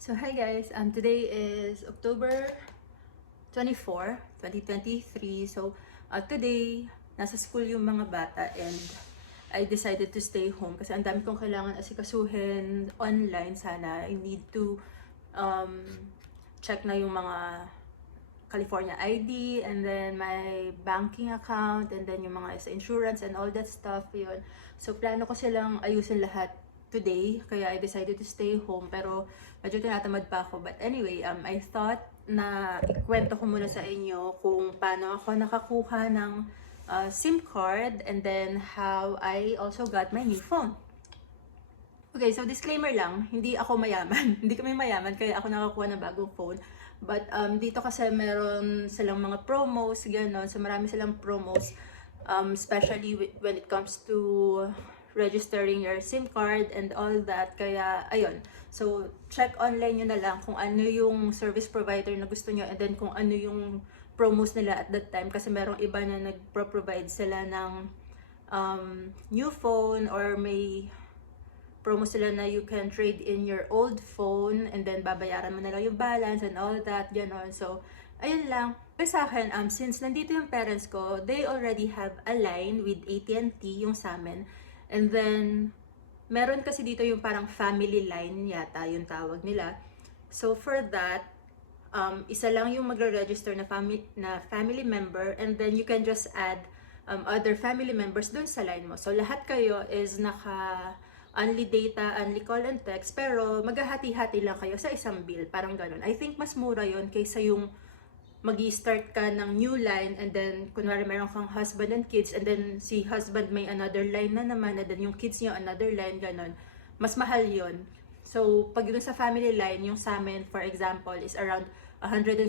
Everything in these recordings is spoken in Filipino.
So hi guys, today is October 24, 2023. So today, nasa school yung mga bata and I decided to stay home kasi ang dami kong kailangan asikasuhin online sana. I need to um, check na yung mga California ID and then my banking account and then yung mga sa insurance and all that stuff yun. So plano ko silang ayusin lahat today kaya I decided to stay home pero medyo tinatamad pa ako. But anyway, I thought na ikwento ko muna sa inyo kung paano ako nakakuha ng SIM card and then how I also got my new phone. Okay, so disclaimer lang, hindi ako mayaman. Hindi kami mayaman kaya ako nakakuha ng bagong phone. But dito kasi meron silang mga promos, gano'n. So marami silang promos, especially when it comes to registering your SIM card and all that. Kaya, ayun. So, check online nyo na lang kung ano yung service provider na gusto nyo and then kung ano yung promos nila at that time. Kasi merong iba na nagpro-provide sila ng new phone or may promo sila na you can trade in your old phone and then babayaran mo na lang yung balance and all that, gano'n. So, ayun lang. Pero sa akin, since nandito yung parents ko, they already have a line with AT&T yung sa amin. And then, meron kasi dito yung parang family line yata yung tawag nila. So, for that, isa lang yung magre-register na family member and then you can just add other family members dun sa line mo. So, lahat kayo is only data, only call and text, pero maghahati-hati lang kayo sa isang bill, parang ganun. I think mas mura yon kaysa yung magi-start ka ng new line and then kunwari meron kang husband and kids and then si husband may another line na naman and then yung kids niyo another line, ganun. Mas mahal yon. So, pag dun sa family line, yung sa amin, for example, is around $150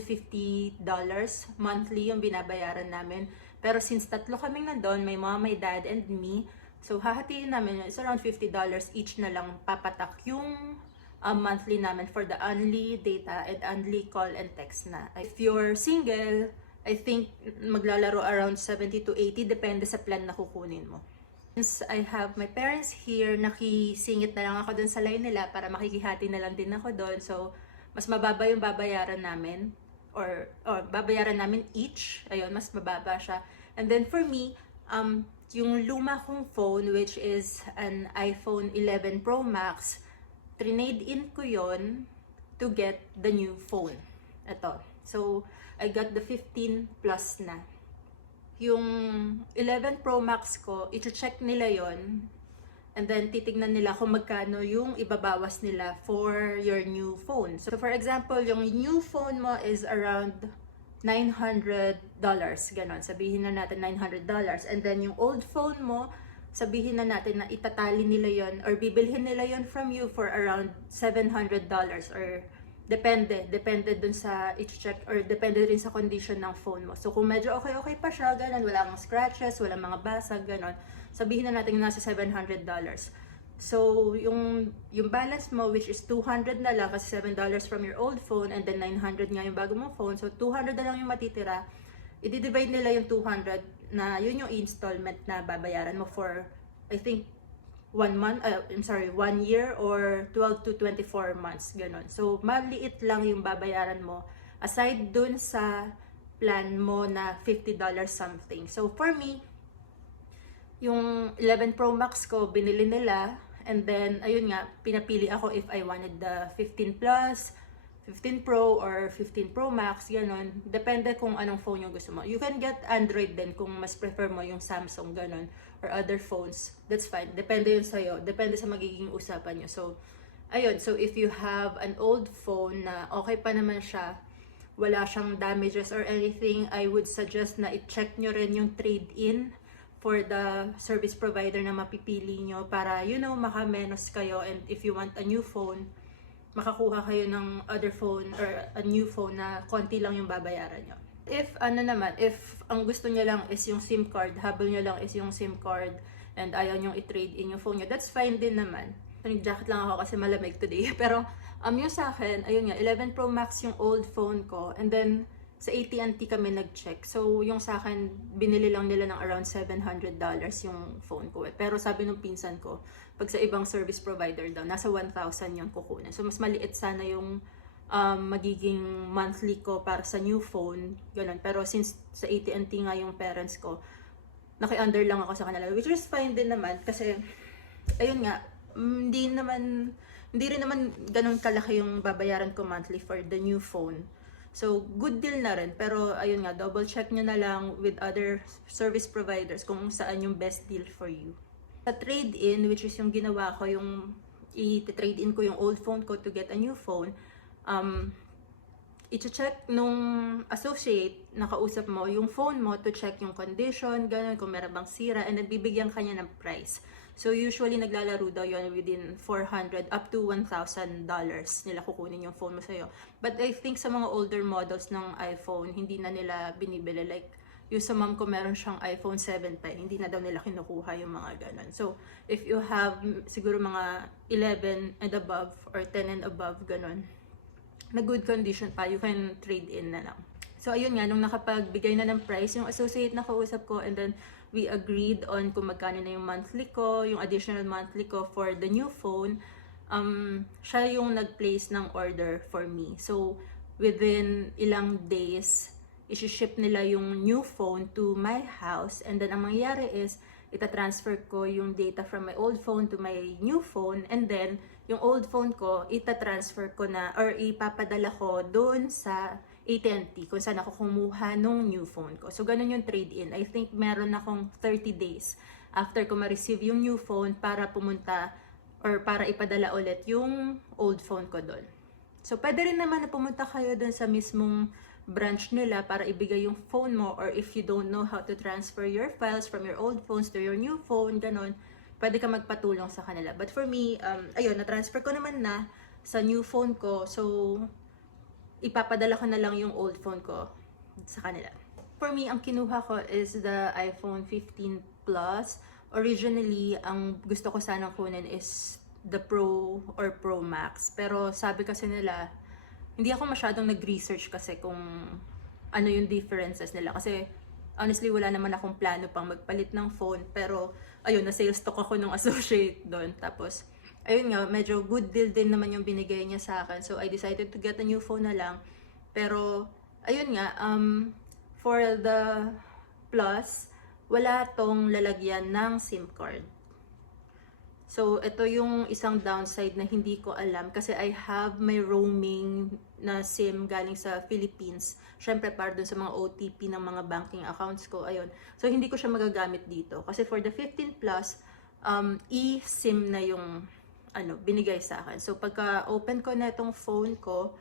monthly yung binabayaran namin. Pero since tatlo kaming nandun, may mom, my dad, and me, so hahatiin namin, it's around $50 each na lang papatak yung monthly namin for the only data and only call and text na. If you're single, I think maglalaro around 70 to 80 depende sa plan na kukunin mo. Since I have my parents here, nakisingit na lang ako dun sa line nila para makikihati na lang din ako dun. So, mas mababa yung babayaran namin or babayaran namin each. Ayun, mas mababa siya. And then for me, yung luma kong phone which is an iPhone 11 Pro Max, trinade in ko yon to get the new phone. Ito. So, I got the 15 Plus na. Yung 11 Pro Max ko, i-check nila yon and then titignan nila kung magkano yung ibabawas nila for your new phone. So, for example, yung new phone mo is around $900, ganon. Sabihin na natin $900. And then yung old phone mo, sabihin na natin na itatali nila yon or bibilhin nila yon from you for around $700 or depende dun sa i-check or depende rin sa condition ng phone mo. So kung medyo okay pa siya, ganon, wala kang scratches, wala mga basag, ganon, sabihin na natin nasa $700. So, yung balance mo, which is $200 na lang kasi $7 from your old phone and then $900 nga yung bago mong phone. So, $200 na lang yung matitira. I-divide nila yung $200 na yun yung installment na babayaran mo for, I think, 1 year or 12 to 24 months, ganon. So, maliit lang yung babayaran mo aside dun sa plan mo na $50 something. So, for me, yung 11 Pro Max ko, binili nila. And then, ayun nga, pinapili ako if I wanted the 15 Plus, 15 Pro, or 15 Pro Max, gano'n. Depende kung anong phone yung gusto mo. You can get Android din kung mas prefer mo yung Samsung, gano'n, or other phones. That's fine. Depende yun sa'yo. Depende sa magiging usapan nyo. So, ayun. So, if you have an old phone na okay pa naman siya, wala siyang damages or anything, I would suggest na i-check nyo rin yung trade-in for the service provider na mapipili nyo para, makamenos kayo, and if you want a new phone, makakuha kayo ng other phone or a new phone na konti lang yung babayaran nyo. If ang gusto nyo lang is yung SIM card, habol nyo lang is yung SIM card, and ayaw nyo i-trade in yung phone nyo, that's fine din naman. Nag-jacket lang ako kasi malamig today. Pero, yung sa akin, ayun nga, 11 Pro Max yung old phone ko, and then, sa AT&T kami nag-check. So, yung sa akin, binili lang nila ng around $700 yung phone ko. Pero sabi nung pinsan ko, pag sa ibang service provider daw, nasa 1,000 yung kukunin. So, mas maliit sana yung magiging monthly ko para sa new phone. Ganun. Pero since sa AT&T nga yung parents ko, naki-under lang ako sa kanila. Which is fine din naman kasi, ayun nga, hindi rin naman ganun kalaki yung babayaran ko monthly for the new phone. So, good deal na rin. Pero, ayun nga, double check nyo na lang with other service providers kung saan yung best deal for you. Sa trade-in, which is yung ginawa ko, yung i-trade-in ko yung old phone ko to get a new phone, i-check nung associate na kausap mo yung phone mo to check yung condition, ganun, kung meron bang sira, and then bibigyan kanya ng price. So, usually, naglalaro daw yun within $400 up to $1,000 nila kukunin yung phone mo sa'yo. But I think sa mga older models ng iPhone, hindi na nila binibili. Like, yung sa mom ko meron siyang iPhone 7 pa, hindi na daw nila kinukuha yung mga ganun. So, if you have siguro mga 11 and above or 10 and above, ganun, na good condition pa, you can trade in na lang. So, ayun nga, nung nakapagbigay na ng price yung associate na kausap ko, and then we agreed on kung magkano na yung monthly ko, yung additional monthly ko for the new phone, siya yung nag-place ng order for me. So, within ilang days, isi-ship nila yung new phone to my house, and then ang mangyayari is, ita-transfer ko yung data from my old phone to my new phone, and then, yung old phone ko, ita-transfer ko na, or ipapadala ko doon sa AT&T kung saan ako kumuha nung new phone ko. So, ganun yung trade-in. I think meron akong 30 days after ko ma-receive yung new phone para pumunta or para ipadala ulit yung old phone ko doon. So, pwede rin naman na pumunta kayo doon sa mismong branch nila para ibigay yung phone mo, or if you don't know how to transfer your files from your old phones to your new phone, ganun, pwede ka magpatulong sa kanila. But for me, ayun, na-transfer ko naman na sa new phone ko. So, ipapadala ko na lang yung old phone ko sa kanila. For me, ang kinuha ko is the iPhone 15 Plus. Originally, ang gusto ko sanang kunin is the Pro or Pro Max. Pero sabi kasi nila, hindi ako masyadong nag-research kasi kung ano yung differences nila. Kasi honestly, wala naman akong plano pang magpalit ng phone. Pero ayun, na-sales stock ako ng associate doon. Tapos, ayun nga, medyo good deal din naman yung binigay niya sa akin. So, I decided to get a new phone na lang. Pero, ayun nga, for the Plus, wala tong lalagyan ng SIM card. So, ito yung isang downside na hindi ko alam kasi I have my roaming na SIM galing sa Philippines. Syempre, para dun sa mga OTP ng mga banking accounts ko. Ayun. So, hindi ko siya magagamit dito. Kasi for the 15 Plus, eSIM na yung binigay sa akin. So, pagka open ko na itong phone ko,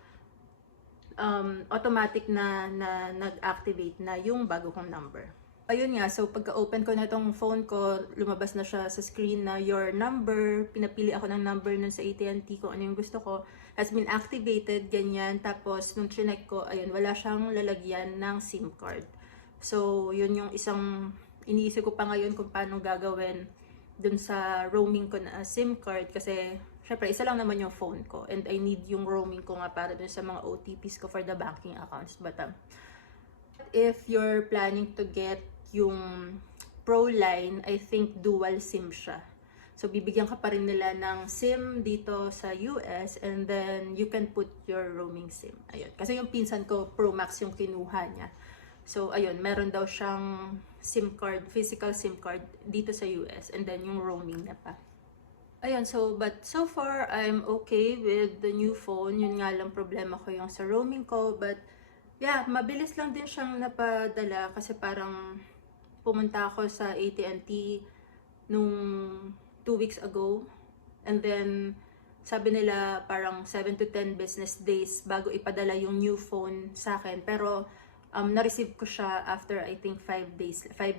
automatic na nag-activate na yung bago kong number. Ayun nga, so pagka open ko na itong phone ko, lumabas na siya sa screen na your number, pinapili ako ng number nun sa AT&T kung ano yung gusto ko, has been activated, ganyan. Tapos, nung chinek ko, ayun, wala siyang lalagyan ng SIM card. So, yun yung isang iniisip ko pa ngayon kung paano gagawin dun sa roaming ko na SIM card kasi syempre isa lang naman yung phone ko and I need yung roaming ko nga para dun sa mga OTPs ko for the banking accounts. But if you're planning to get yung Pro line, I think dual SIM siya. So bibigyan ka pa rin nila ng SIM dito sa US and then you can put your roaming SIM. Ayun. Kasi yung pinsan ko Pro Max yung kinuha niya. So, ayun, meron daw siyang SIM card, physical SIM card dito sa US and then yung roaming na pa. Ayun, but so far, I'm okay with the new phone. Yun nga lang problema ko yung sa roaming ko. But, yeah, mabilis lang din siyang napadala kasi parang pumunta ako sa AT&T nung 2 weeks ago. And then, sabi nila parang 7 to 10 business days bago ipadala yung new phone sa akin. Pero, na-receive ko siya after I think 5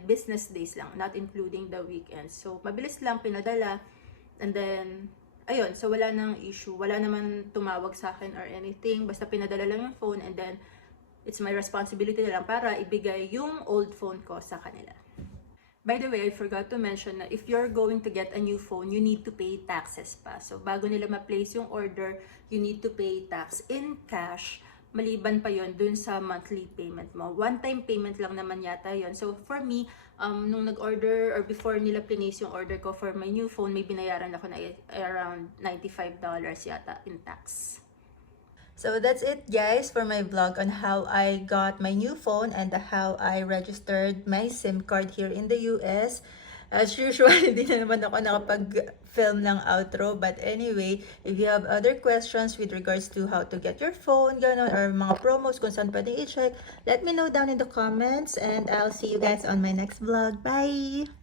business days lang, not including the weekends. So, mabilis lang pinadala. And then, ayun, so wala nang issue. Wala naman tumawag sa akin or anything. Basta pinadala lang yung phone and then, it's my responsibility na lang para ibigay yung old phone ko sa kanila. By the way, I forgot to mention na if you're going to get a new phone, you need to pay taxes pa. So, bago nila ma-place yung order, you need to pay tax in cash maliban pa yon dun sa monthly payment mo. One-time payment lang naman yata yon. So for me, nung nag-order or before nila place yung order ko for my new phone, may binayaran ako na around $95 yata in tax. So that's it guys for my vlog on how I got my new phone and how I registered my SIM card here in the US. As usual, hindi na naman ako nakapag-film ng outro. But anyway, if you have other questions with regards to how to get your phone, gano'n, or mga promos kung saan pwedeng i-check, let me know down in the comments. And I'll see you guys on my next vlog. Bye!